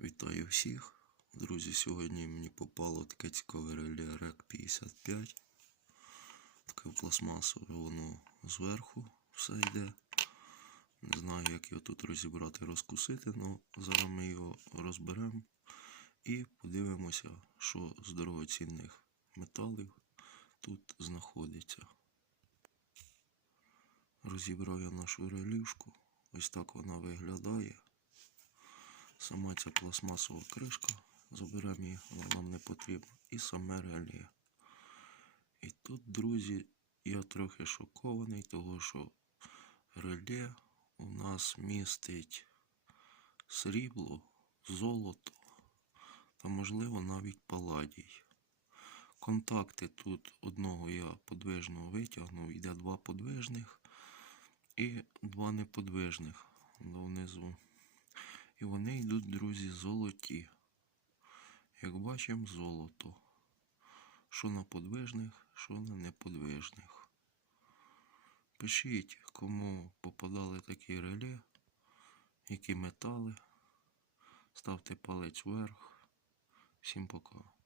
Вітаю всіх. Друзі, сьогодні мені попало таке цікаве реле рек 55. Таке пластмасове воно зверху все йде. Не знаю, як його тут розібрати, розкусити, але зараз ми його розберемо і подивимося, що з дорогоцінних металів тут знаходиться. Розібрав я нашу релюшку. Ось так вона виглядає. Сама ця пластмасова кришка, заберемо її, вона нам не потрібна. І саме реле. І тут, друзі, я трохи шокований, того що реле у нас містить срібло, золото та, можливо, навіть паладій. Контакти тут одного я подвижного витягнув, йде два подвижних і два неподвижних донизу. І вони йдуть, друзі, золоті. Як бачимо, золото. Що на подвижних, що на неподвижних. Пишіть, кому попадали такі реле, які метали. Ставте палець вверх. Всім пока.